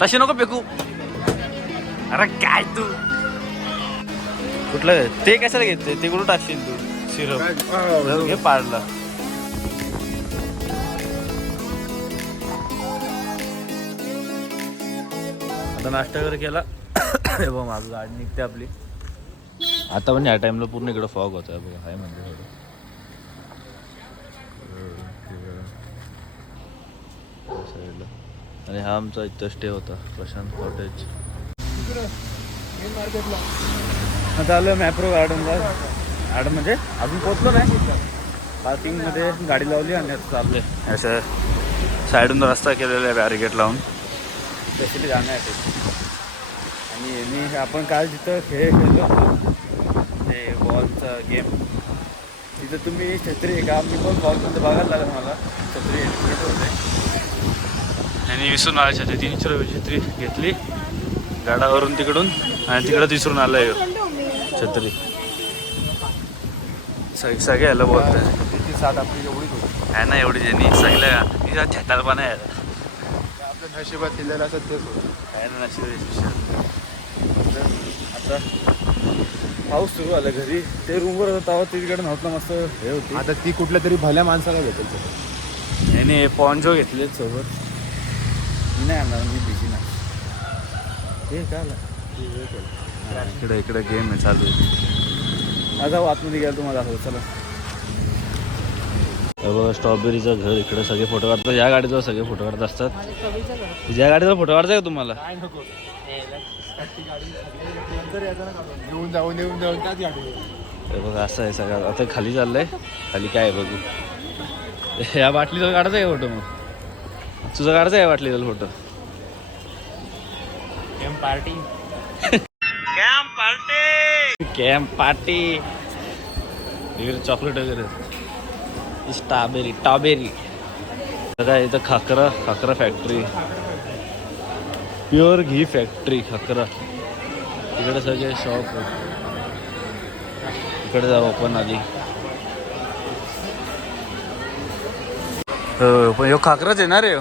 तशी नको फेकू. अरे काय तू कुठलं ते कशाला घेते ते कुठं टाकशील तू सिरप हे पाडलं. आता नाश्ता वगैरे केला. बघ माझं गाडी निघते आपली. आता पण या टाइमला पूर्ण इकडं फॉग होतं बघा. हाय म्हणजे थोडं साईडला. आणि हा आमचा इथं स्टे होता प्रशांत कॉटेज. आता आलं मॅप्रो गार्डनला. गार्डन म्हणजे अजून पोचलो नाही. पार्किंगमध्ये गाडी लावली आणि आता चालले. असं साईडून रस्ता केलेला आहे बॅरिकेड लावून स्पेशली जाण्यासाठी. आणि यांनी आपण काल जिथं खेळलो ते बॉलचा गेम तिथं तुम्ही छत्री आहे का मी पण बॉलमध्ये बघायला लागेल मला छत्री घेत होते. आणि विसरून आला छत्री 300 रुपये छत्री घेतली गाडावरून तिकडून आणि तिकडं विसरून आलं आहे छत्री. सगळे यायला बोलत आहे सात आपली एवढीच होती आहे ना एवढी ज्यांनी सगळं छतालपणा आहे आपल्या नशिबात दिलेलं असं तेच होतं. आहे ना नशीब. आता पाऊस सुरू झाला घरी ते रूमवर होता तिकडे नव्हतं मस्त हे होती. आता ती कुठल्या तरी भल्या माणसाला भेटेल. याने पॉन्जो घेतले सोबत. मी नाही आणणार मी बिझी नाही. हे काय इकडे इकडे गेम आहे चालू आहे. माझा आतमध्ये गेला तुम्हाला दाखव चला. बघा स्ट्रॉबेरीचं घर इकडे सगळे फोटो काढतात. या गाडीजवळ सगळे फोटो काढत असतात. तुझ्या गाडीजवळ फोटो काढताय का तुम्हाला? येऊन जाऊन त्याच गाडी. बघा असं आहे सगळं. आता खाली चाललंय. खाली काय आहे बघू. या बाटलीचा काढायचा आहे फोटो. मग तुझा काढायचा आहे बाटलीचा फोटो. कॅम्प पार्टी इकडे चॉकलेट वगैरे स्ट्रॉबेरी बघा. इथं खाकरा फॅक्टरी प्युअर घी फॅक्टरी खाकरा. इकडे सगळे शॉप इकडे जाऊ आपण आधी. पण ह्यो खाकराच आहे ना रे.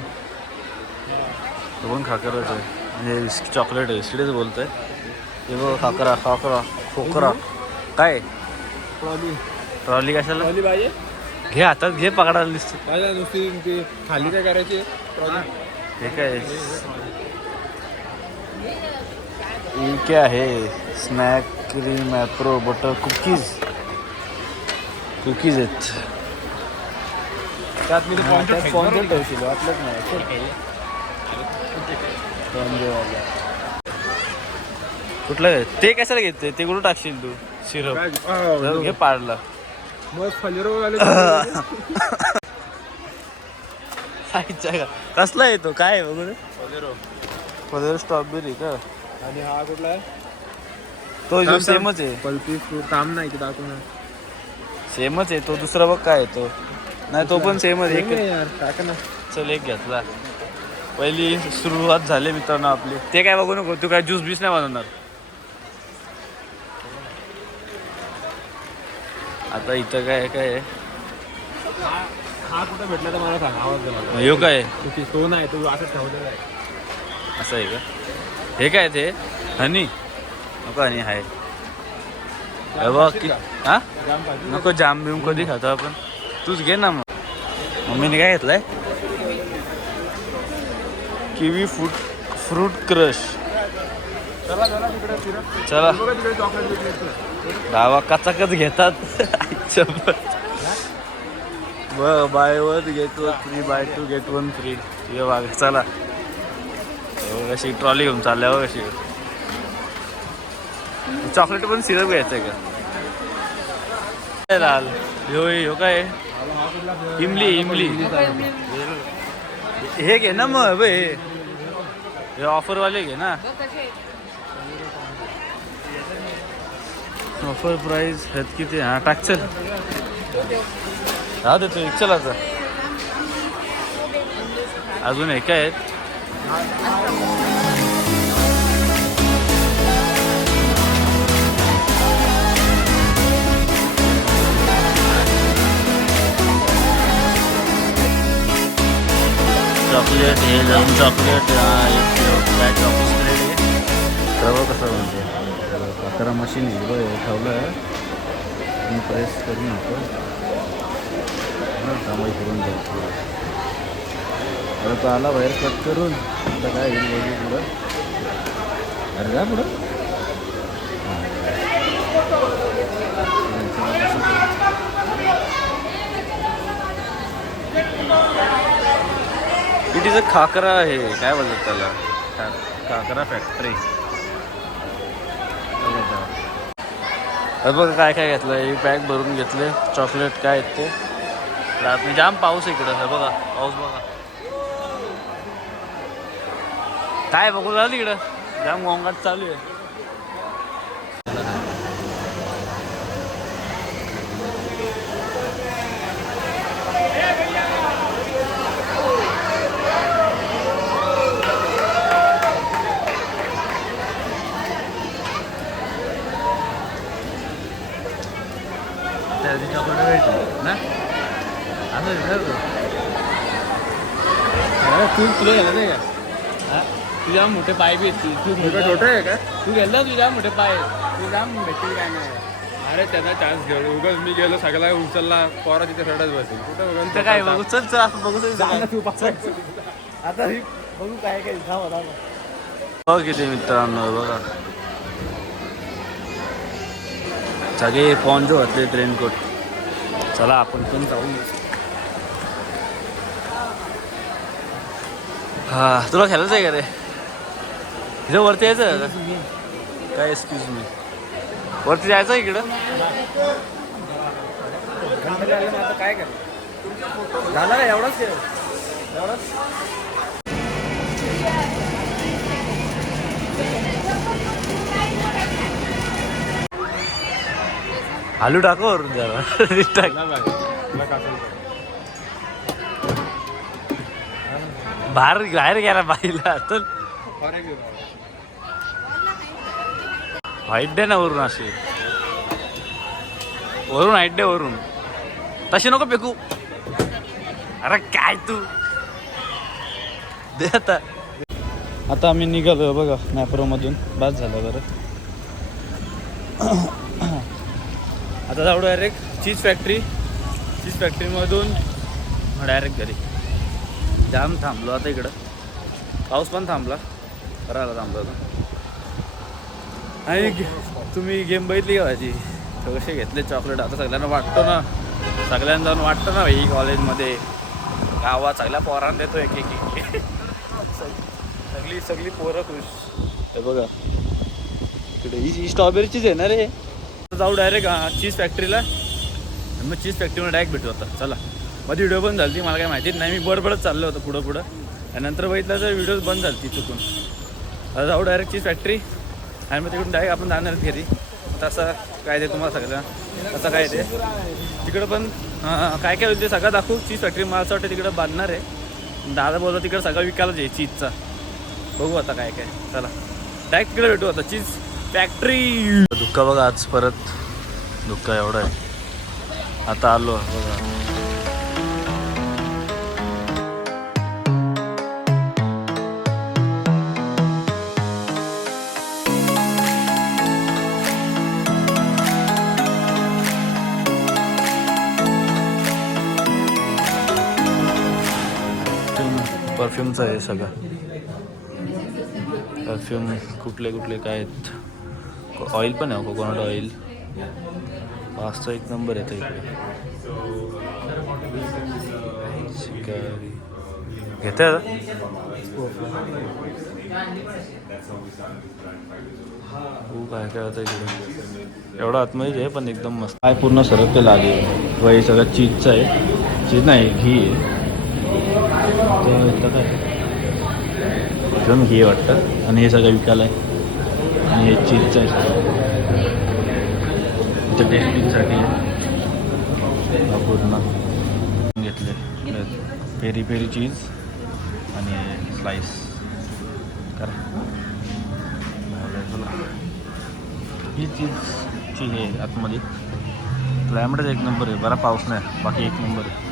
पण खाकराच आहे म्हणजे चॉकलेट आहे. बिस्किटच बोलतोय ते बघ. खाकरा खोकरा काय ट्रॉली कशाला पाहिजे घे हातात घे पकडायला दिसत. नुसती खाली काय करायची. हे काय क्या है snack cream Mapro butter cookies आहेत. त्यात मी पॉइंट ठेवशील वाटलंच नाही. कुठलं ते कशाला घेते ते कुठं टाकशील तू सिरप घे पाडला. कसला आहे तो काय बघू. स्ट्रॉबेरी का आणि हा कुठला आहे तो सेमच आहे. पल्पी फ्रूट काम नाही दाखवून सेमच आहे तो. दुसरा बघ काय तो नाही तो पण सेमच आहे यार. टाका ना. चल एक घेतला. पहिली सुरुवात झाली मित्रांनो आपली. ते काय बघू नको. तू काय ज्यूस बीस नाही बनवणार आता. इथं काय काय हा कुठं भेटला तर मला सांग. आवाज यो काय तो नाही तो असं ठेवलेला आहे. असं आहे का. हे काय ते हनी नको. हनी आहे बघ. हा नको जाम बिम कधी खातो आपण. तूच घे ना. मग मम्मीने काय घेतलंय किवी फ्रूट क्रश. चला डावा कचाकच घेतात. Buy 1 get 1 free buy 2 get 1 free. ये बघा चला कशी ट्रॉली घेऊन चालल्या बघ. कशी चॉकलेट पण सिरप घ्यायचं आहे का लाल. ह्यो काय इमली हे घे ना मग. हे ऑफरवाले घे ना. ऑफर प्राईस आहेत किती. हा टाक चल. हा देतो चल. आता अजून हे काय आहेत. चॉकलेट हे जाऊन चॉकलेट. साखरा मशीन आहे बघ, हे ठेवलं आहे मी प्रेस करून नको कामाई करून जाऊ. अरे तो आला बाहेर कट करून, आता काय येईल बघू पुढं. अरे जा पुढं. इट इज अ खाकरा आहे, काय बोलतात त्याला, खाकरा फॅक्टरी. बघा काय काय घेतलं, हे बॅग भरून घेतले चॉकलेट काय आहेत ते. रात्री जाम पाऊस आहे इकडं, बघा पाऊस बघा काय बघू झालं इकडं, जाम गोंगाट चालू आहे. चॉकलेट भेटली ना असं तू तुला गेलं नाही का, तुझ्या मोठे पाय बी येतील, तू छोटे आहे का? तू गेला तुझ्या मोठे पाय, तू जाम भेटतील काय नाही. अरे त्यांना चान्स घेऊ, उगाच मी गेलो सगळ्या उचलला पोरा तिथे सडच बसेल कुठं काय बघू, चल चल आपण बघू आता बघू काय काय बघ किती मित्रांनो बघा सगळे पॉन्जो घातले रेनकोट. चला आपण पण जाऊ. हा तुला खेळायचं आहे का रे, इथं वरती यायचं काय, एक्सक्यूज मी, वरती जायचं इकडं. आता काय कर झालं का एवढंच एवढंच. आलू टाको वरून जरा बाहेर बाहेर गेला बाईला तर व्हाईट डे ना वरून, असे वरून व्हाईट डे वरून तशी नको फेकू. अरे काय तू दे आता आम्ही निघालो बघा मॅप्रोमधून, बस झालं बरं. आता जाऊ डायरेक्ट चीज फॅक्टरीमधून डायरेक्ट घरी. जाम थांबलो आता इकडं, पाऊस पण थांबला, करायला थांबलो आता. आणि तुम्ही गेम बघितली का माझी, कसे घेतले चॉकलेट. आता सगळ्यांना वाटतो ना, सगळ्यांना जाऊन वाटतं ना भाई कॉलेजमध्ये गावात सगळ्या पोरांना देतो एक एक सगळी पोरं खुश. हे बघा इकडे ही स्ट्रॉबेरीचीच आहे ना रे. जाऊ डायरेक्ट चीज फॅक्टरीला, आणि मग चीज फॅक्टरीमध्ये डायरेक्ट भेटू आता. चला मध्ये व्हिडिओ बंद झाली ती, मला काय माहितीच नाही, मी बडबडत चाललो होतं पुढं आणि नंतर बघितलं तर व्हिडिओ बंद झाली ती चुकून. आता जाऊ डायरेक्ट चीज फॅक्टरी, आणि मग तिकडून डायरेक्ट आपण जाणार घरी. तसं काय ते तुम्हाला सगळं असं काय ते तिकडं पण काय काय होईल ते सगळं दाखवू. चीज फॅक्टरी मला असं वाटतं तिकडं बांधणार आहे, दादा बोलतो तिकडं सगळं विकायलाच आहे चीजचा. बघू आता काय काय. चला डायरेक्ट तिकडे भेटू आता चीज फॅक्टरी. धुक्का बघा आज परत, धुक्का एवढा आहे. आता आलो बघा. परफ्यूमचं आहे सगळं, परफ्यूम कुठले कुठले काय आहेत. ऑइल पण आहे, कोकोनट ऑइल. पाचचा एक नंबर येतो इकडे. शिकारी घेते काय काय होतं इकडे. एवढं आतमध्ये आहे पण एकदम मस्त काय, पूर्ण सरकते लागे. व हे सगळं चीजचं आहे, चीज नाही घी आहे. एकदम घी वाटतं, आणि हे सगळं विकायला आहे. आणि हे चीजचं आहे इथं टेस्टिंगसाठी पूर्ण घेतले. पेरी पेरी चीज आणि स्लाइस करा. ही चीजची हे आतमध्ये. क्लायमेटच एक नंबर आहे, बरा पाऊस नाही, बाकी एक नंबर आहे.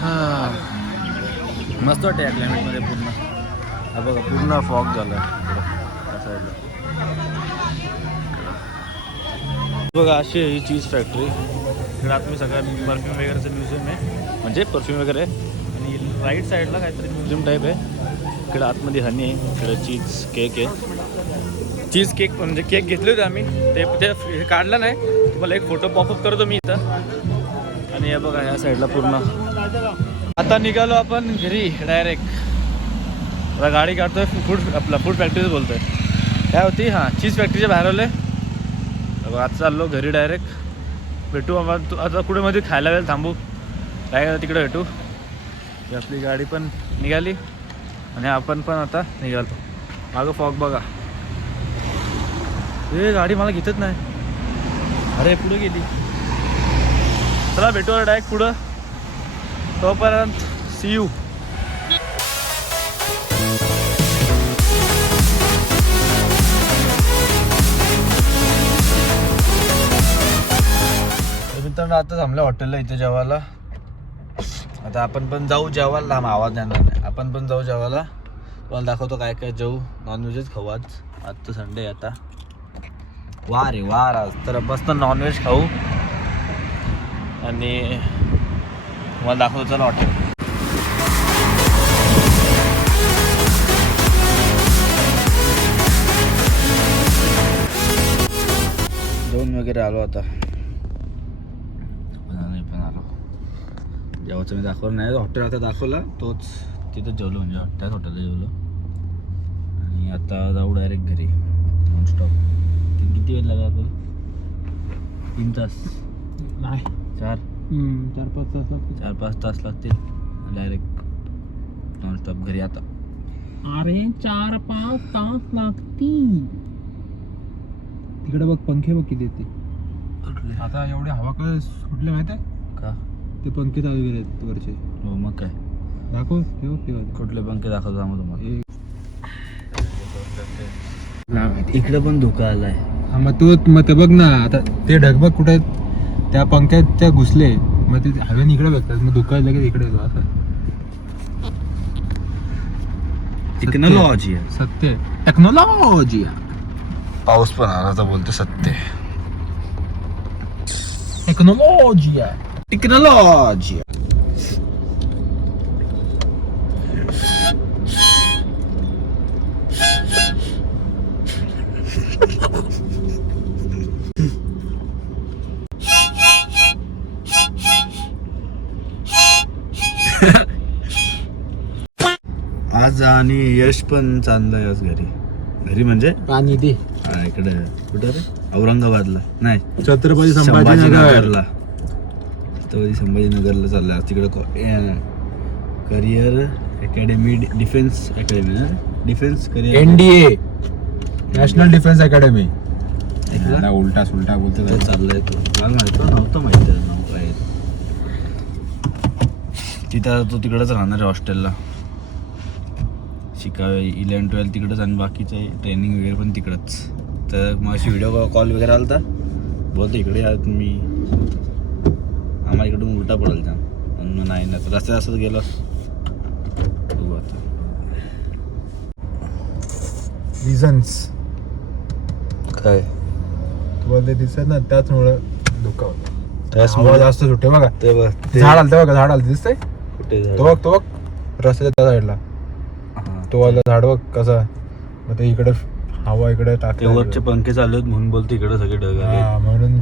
हां मस्त वाटतं या क्लायमेटमध्ये पूर्ण. हा बघा पूर्ण फॉग झाला त्या साईडला. बघा अशी आहे ही चीज फॅक्टरी. इकडे आत मी सगळ्या परफ्यूम वगैरेचं म्युझियम आहे, म्हणजे परफ्यूम वगैरे आहे. आणि राईट साईडला काहीतरी म्युझियम टाईप आहे. इकडे आतमध्ये हनी आहे, इकडे चीज केक आहे. चीज केक म्हणजे केक घेतले होते आम्ही, ते काढलं नाही. तुम्हाला एक फोटो पॉपअप करतो मी इथं. आणि हे बघा ह्या साईडला पूर्ण. आता निघालो आपण घरी डायरेक्ट. आता गाडी काढतोय फूड फॅक्टरीच बोलतोय. काय होती हां चीज फॅक्टरीच्या बाहेर आले. आता चाललो घरी डायरेक्ट. भेटू आम्हाला आता कुठे मध्ये खायला वेळ थांबू काय तिकडे भेटू. आपली गाडी पण निघाली आणि आपण पण आता निघालो. मागं फॉग बघा. हे गाडी मला घेतच नाही. अरे पुढे गेली. चला भेटू डायरेक्ट पुढं. तोपर्यंत सी यू. मित्रांनो आता थांबलं हॉटेलला इथे जेवायला. आता आपण पण जाऊ जेवायला. आवाज येणार नाही. आपण पण जाऊ जेवायला. तुम्हाला दाखवतो काय काय जेवू. नॉनव्हेजच खाऊ आज. आज तर संडे आता. वार रे वार आज तर मस्त नॉनव्हेज खाऊ. आणि तुम्हाला दाखवतो चला हॉटेल. जेवण वगैरे आलो आता. पण आलो जेवायचं मी दाखवलं नाही. हॉटेल आता दाखवला तोच तिथं जेवलो, म्हणजे त्याच हॉटेलला जेवलो. आणि आता जाऊ डायरेक्ट घरी नॉनस्टॉप. किती वेळ लागला आपण? 3 तास नाही 4-5 तास लागतील. 4-5 तास लागतील डायरेक्ट नॉनस्टॉप घरी आता. अरे 4-5 तास लागतील. तिकडे बघ पंखे बघ किती येते. आता एवढे हवा काय सुटले माहिती आहे का? ते पंखे चालू गेले वरचे. हो मग काय दाखव कुठले पंखे दाखवतो आम्हाला तुम्हाला. इकडे पण धोका आलाय. हा मग ते बघ ना आता ते ढगबग कुठे त्या पंख्यात त्या घुसले. मग ते हवेने इकडे बघतात मग धुका लगेच इकडे येतो. असं टेक्नॉलॉजी आहे. सत्य टेक्नॉलॉजी. पाऊस पण आला तर बोलतो सत्य टेक्नॉलॉजी टेक्नॉलॉजी. आज आणि यश पण चाललंय आज घरी म्हणजे पाणी दे. इकडे कुठं रे औरंगाबादला नाही छत्रपती संभाजीनगरला. छत्रपती संभाजीनगरला चाललाय तिकडे. करिअर अकॅडमी डिफेन्स अकॅडमी ना defence career NDA national defence academy. उलटा सुलटा बोलतो काय चाललंय. मला नव्हतं माहिती नाव काय. तिथं तो तिकडेच राहणार आहे हॉस्टेलला. शिकावे 11-12 तिकडंच आणि बाकीचे ट्रेनिंग वगैरे पण तिकडंच. तर मग अशी व्हिडिओ कॉल वगैरे आला होता. बोलतो इकडे या तुम्ही. आम्हाला इकडून उलटा पडेल त्या म्हणून नाही ना तर रस्त्यात असंच गेलो. बघू आता रिझन्स काय तुम्हाला ते दिसत ना त्याचमुळे धोका होता. त्यामुळे जास्त सुटे बघा. ते बघ झाड आलं बघा. झाड आलं दिसतंय कुठे तो बघ रस्त्याच्या त्या साईडला तो वाला झाड बघ कसा. मग ते इकडे हवा इकडे टाकते. वरचे पंखे चालू आहेत म्हणून बोलतो इकडे सगळे ढग आले म्हणून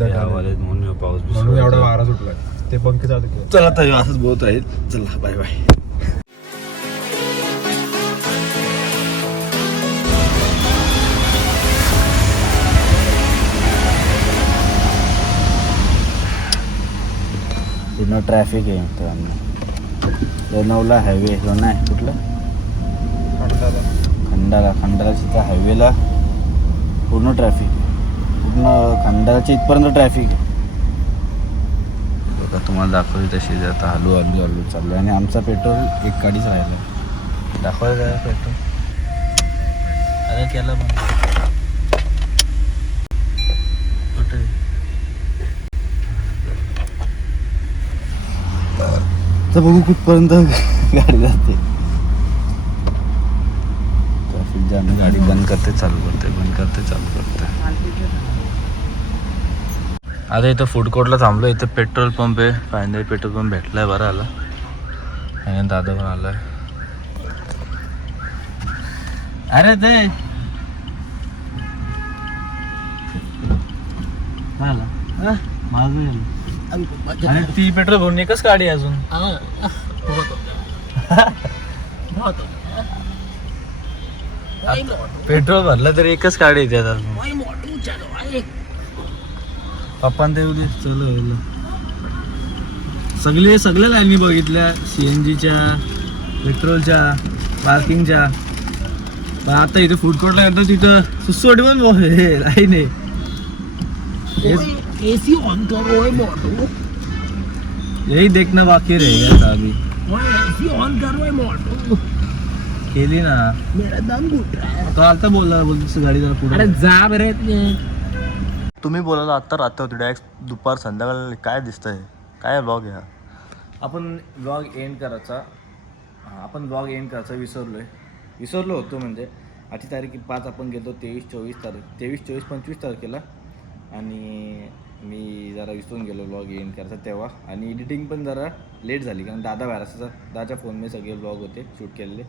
म्हणून पाऊस म्हणून एवढा वारा सुटलाय. ते पंखे चालू केले. चला तर असंच बोलत राहील. चला बाय बाय. पूर्ण ट्रॅफिक आहे मित्रांनो. लोणावळा हायवे नाही कुठलं खंडाळाच्या हायवेला पूर्ण ट्रॅफिक. पूर्ण खंडाळाच्या इथपर्यंत ट्रॅफिक आहे बघा. तुम्हाला दाखवली तशी आता हलू चाललं. आणि आमचा पेट्रोल एक गाडीच राहिला. दाखवायला काय पेट्रोल अरे केलं मग कुठे तर बघू कुठपर्यंत गाडी जाते. करते चालू करते, बंद करते चालू करते. आता इथं फूड कोर्टला थांबलो. इथं पेट्रोल पंप आहे. फायनली पेट्रोल पंप भेटलाय, बरं आला. आणि दादा पण आलाय. अरे ते आणि ती पेट्रोल भरून एकच गाडी आहे अजून. पेट्रोल भरलं तरी एकच गाडी येते अजून. पप्पान ते चल सगळ्या लाईनी बघितल्या, सीएनजीच्या, पेट्रोलच्या, पार्किंगच्या. पण आता इथे फूड कोर्टला गेलो तिथं सुसवडी पण लाईन आहे. एसी ऑन करो मोटू. यही देखना बाकी रहेगा था अभी. एसी ऑन करो मोटू. केली ना. मेरा दम घुट रहा है. तो आता बोलतो गाडी जरा पुढे. अरे जा बरे. तुम्ही बोलायला आत्ता राहता होती डायरेक्ट दुपार संध्याकाळ काय दिसतंय, काय ब्लॉग आहे हा. आपण ब्लॉग एंड करायचा. आपण ब्लॉग एंड करायचा विसरलो होतो. म्हणजे आजची तारीख 5, आपण गेलो 23, 25 तारखेला. आणि मी जरा विसरून गेलो ब्लॉग एंड करायचा तेव्हा. आणि एडिटिंग पण जरा लेट झाली, कारण दादा बाहेर असायचा. दादाच्या फोनने सगळे ब्लॉग होते शूट केलेले.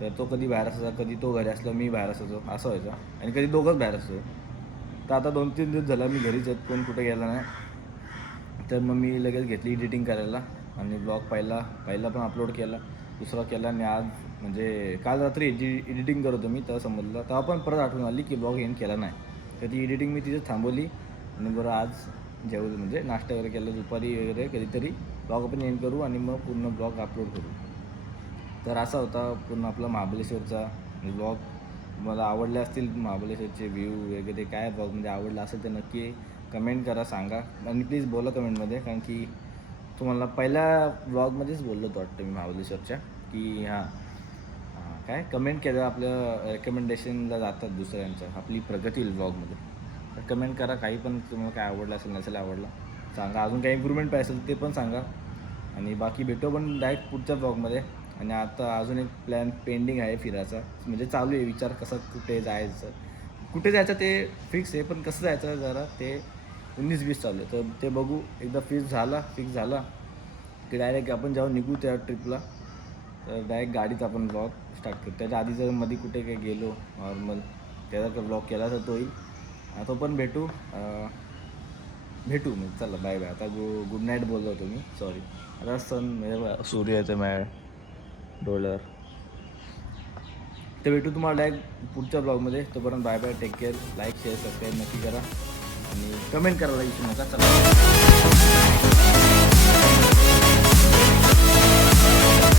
तर तो कधी बाहेर असायचा, कधी तो घरी असला मी बाहेर असायचो, असं व्हायचं. आणि कधी दोघंच बाहेर असायचो. तर आता 2-3 दिवस झाला मी घरीच आहेत, कोण कुठे गेला नाही. तर मग मी लगेच घेतली एडिटिंग करायला. आणि ब्लॉग पहिला पण अपलोड केला, दुसरा केला. आणि आज म्हणजे काल रात्री एडिटिंग करत होतो मी, तेव्हा समजलं. तेव्हा पण परत आठवण आली की ब्लॉग एंड केला नाही. तर ती एडिटिंग मी तिथेच थांबवली. आणि बरं आज जेवलं, म्हणजे नाश्ता वगैरे केलं दुपारी वगैरे, कधीतरी ब्लॉग आपण एंड करू आणि मग पूर्ण ब्लॉग अपलोड करू. तर असा होता पूर्ण आपला महाबळेश्वरचा ब्लॉग. मला आवडले असतील महाबळेश्वरचे व्ह्यू वगैरे, काय ब्लॉग म्हणजे आवडला असेल तर नक्की कमेंट करा, सांगा. आणि प्लीज बोला कमेंटमध्ये, कारण की तुम्हाला पहिल्या ब्लॉगमध्येच बोललो होतो वाटतं मी महाबळेश्वरच्या, की काय कमेंट केलं आपल्या रेकमेंडेशनला जातात दुसऱ्यांचं, आपली प्रगती होईल ब्लॉगमध्ये. तर कमेंट करा, काही पण तुम्हाला काय आवडलं असेल, नसेल आवडलं सांगा. अजून काही इम्प्रूव्हमेंट पाहिजे असेल ते पण सांगा. आणि बाकी भेटू पण डायरेक्ट पुढच्या ब्लॉगमध्ये. आणि आता अजून एक प्लॅन पेंडिंग आहे फिरायचा, म्हणजे चालू आहे विचार कसा कुठे जायचं ते फिक्स आहे, पण कसं जायचं जरा ते 19-20 चालू आहे. तर ते बघू. एकदा फिक्स झाला की डायरेक्ट आपण जेव्हा निघू त्या ट्रिपला, तर डायरेक्ट गाडीत आपण ब्लॉग स्टार्ट करू. त्याच्या आधी जर मध्ये कुठे काही गेलो नॉर्मल, त्याचा ब्लॉग केला तर तो येईल. तो पण भेटू मग. चला बाय. आता गुड नाईट बोललो होतो मी, सॉरी. आता सूर्य येतं माझ्या डोळ्यावर. तर भेटू तुम्हाला डायरेक्ट पुढच्या ब्लॉगमध्ये. तोपर्यंत bye. Take care. Like, share, subscribe नक्की करा. आणि कमेंट करायला विसरू नका. चला.